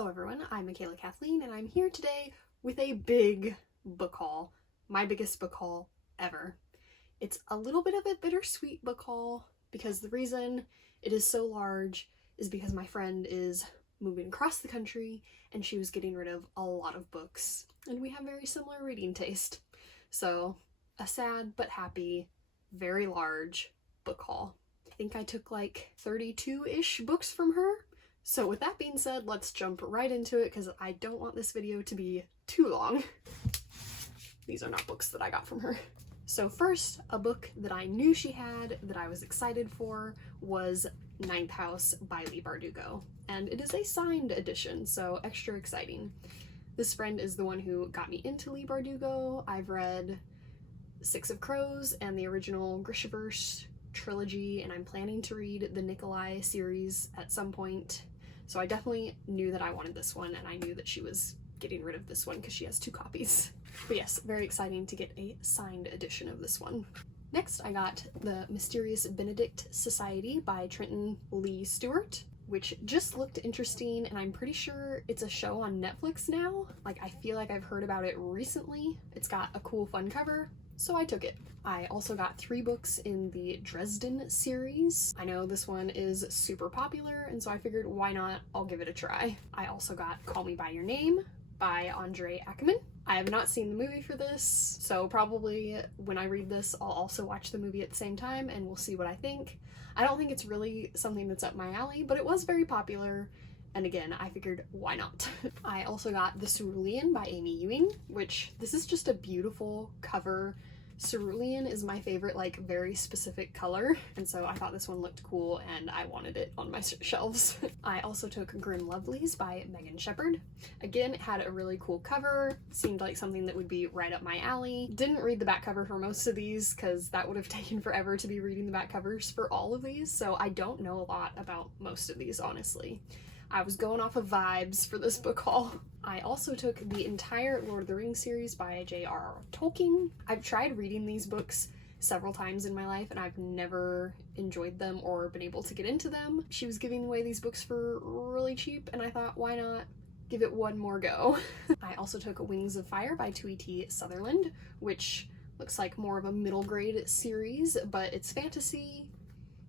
Hello everyone, I'm Michaela Kathleen and I'm here today with a big book haul. My biggest book haul ever. It's a little bit of a bittersweet book haul because the reason it is so large is because my friend is moving across the country and she was getting rid of a lot of books and we have very similar reading taste. So a sad but happy, very large book haul. I think I took like 32-ish books from her. So with that being said, let's jump right into it because I don't want this video to be too long. These are not books that I got from her. So first, a book that I knew she had that I was excited for was Ninth House by Leigh Bardugo. And it is a signed edition, so extra exciting. This friend is the one who got me into Leigh Bardugo. I've read Six of Crows and the original Grishaverse trilogy, and I'm planning to read the Nikolai series at some point. So I definitely knew that I wanted this one, and I knew that she was getting rid of this one because she has 2 copies. But yes, very exciting to get a signed edition of this one. Next, I got The Mysterious Benedict Society by Trenton Lee Stewart, which just looked interesting, and I'm pretty sure it's a show on Netflix now. Like, I feel like I've heard about it recently. It's got a cool, fun cover, so I took it. I also got 3 books in the Dresden series. I know this one is super popular, and so I figured, why not? I'll give it a try. I also got Call Me By Your Name by Andre Ackerman. I have not seen the movie for this, so probably when I read this, I'll also watch the movie at the same time, and we'll see what I think. I don't think it's really something that's up my alley, but it was very popular, and again, I figured, why not? I also got The Cerulean by Amy Ewing, which this is just a beautiful cover. Cerulean is my favorite, like, very specific color, and so I thought this one looked cool and I wanted it on my shelves. I also took Grim Lovelies by Megan Shepherd. Again, it had a really cool cover, seemed like something that would be right up my alley. Didn't read the back cover for most of these because that would have taken forever to be reading the back covers for all of these, so I don't know a lot about most of these, honestly. I was going off of vibes for this book haul. I also took the entire Lord of the Rings series by J.R.R. Tolkien. I've tried reading these books several times in my life and I've never enjoyed them or been able to get into them. She was giving away these books for really cheap and I thought, why not give it one more go? I also took Wings of Fire by Tui T. Sutherland, which looks like more of a middle grade series, but it's fantasy,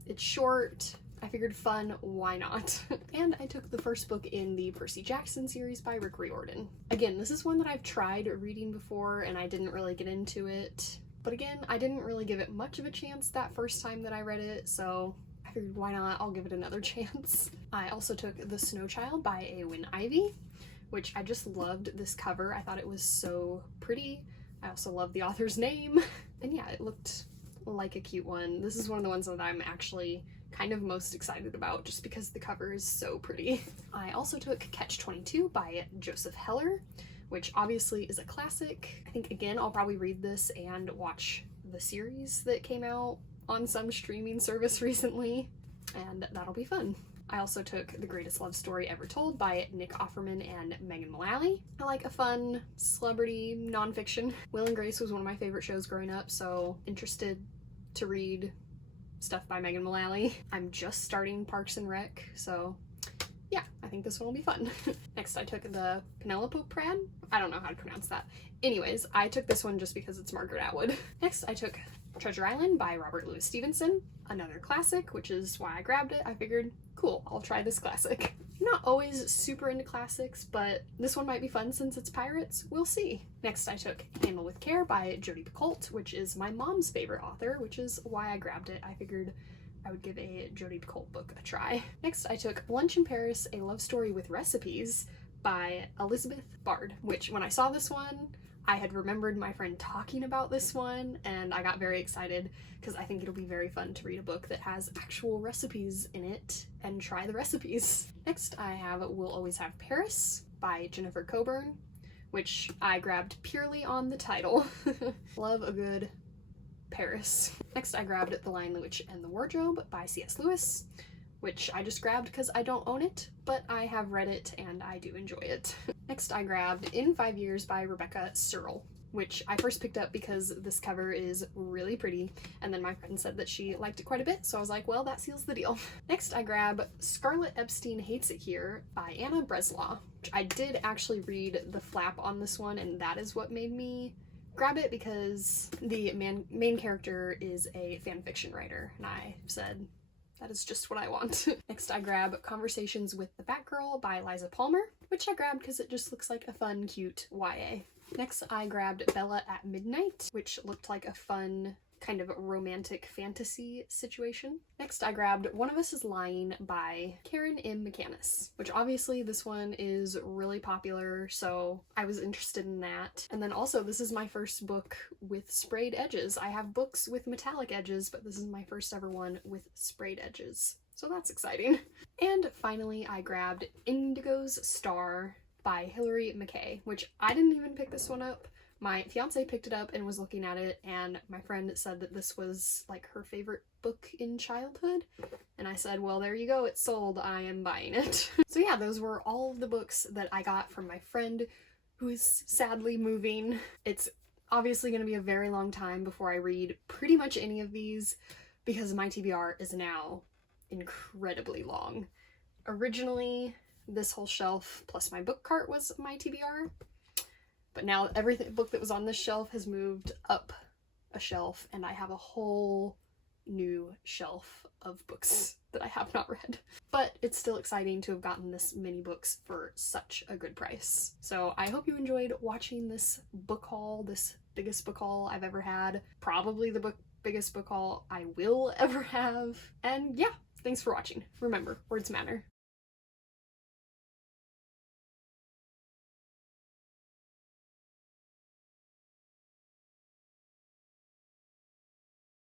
it's short. I figured fun, why not? And I took the first book in the Percy Jackson series by Rick Riordan. Again, this is one that I've tried reading before and I didn't really get into it. But again, I didn't really give it much of a chance that first time that I read it, so I figured why not, I'll give it another chance. I also took The Snow Child by Eowyn Ivey, which I just loved this cover. I thought it was so pretty. I also love the author's name. And yeah, it looked like a cute one. This is one of the ones that I'm actually kind of most excited about just because the cover is so pretty. I also took Catch-22 by Joseph Heller, which obviously is a classic. I think, again, I'll probably read this and watch the series that came out on some streaming service recently, and that'll be fun. I also took The Greatest Love Story Ever Told by Nick Offerman and Megan Mullally. I like a fun celebrity nonfiction. Will and Grace was one of my favorite shows growing up, so interested to read stuff by Megan Mullally. I'm just starting Parks and Rec, so yeah, I think this one will be fun. Next, I took the Penelope Pran. I don't know how to pronounce that. Anyways, I took this one just because it's Margaret Atwood. Next, I took Treasure Island by Robert Louis Stevenson, another classic, which is why I grabbed it. I figured, cool, I'll try this classic. I'm not always super into classics, but this one might be fun since it's pirates. We'll see. Next, I took Handle with Care by Jodi Picoult, which is my mom's favorite author, which is why I grabbed it. I figured I would give a Jodi Picoult book a try. Next, I took Lunch in Paris, A Love Story with Recipes by Elizabeth Bard, which when I saw this one, I had remembered my friend talking about this one and I got very excited because I think it'll be very fun to read a book that has actual recipes in it and try the recipes. Next, I have We'll Always Have Paris by Jennifer Coburn, which I grabbed purely on the title. Love a good Paris. Next, I grabbed The Lion, the Witch, and the Wardrobe by C.S. Lewis, which I just grabbed because I don't own it, but I have read it and I do enjoy it. Next, I grabbed In 5 Years by Rebecca Searle. which I first picked up because this cover is really pretty, and then my friend said that she liked it quite a bit, so I was like, well, that seals the deal. Next I grab Scarlett Epstein Hates It Here by Anna Breslaw, which I did actually read the flap on this one, and that is what made me grab it, because the main character is a fan fiction writer, and I said, that is just what I want. Next I grab Conversations with the Batgirl by Liza Palmer, which I grabbed because it just looks like a fun, cute YA. Next I grabbed Bella at Midnight, which looked like a fun kind of romantic fantasy situation. Next I grabbed One of Us is Lying by Karen M. McManus, which obviously this one is really popular, so I was interested in that. And then also this is my first book with sprayed edges. I have books with metallic edges, but this is my first ever one with sprayed edges, so that's exciting. And finally I grabbed Indigo's Star by Hilary McKay, which I didn't even pick this one up. My fiance picked it up and was looking at it, and my friend said that this was like her favorite book in childhood, and I said, well, there you go, it's sold, I am buying it. So yeah, those were all of the books that I got from my friend who is sadly moving. It's obviously going to be a very long time before I read pretty much any of these, because my TBR is now incredibly long. Originally, this whole shelf plus my book cart was my TBR, but now every book that was on this shelf has moved up a shelf, and I have a whole new shelf of books that I have not read. But it's still exciting to have gotten this many books for such a good price. So I hope you enjoyed watching this book haul, this biggest book haul I've ever had. Probably the biggest book haul I will ever have. And yeah, thanks for watching. Remember, words matter.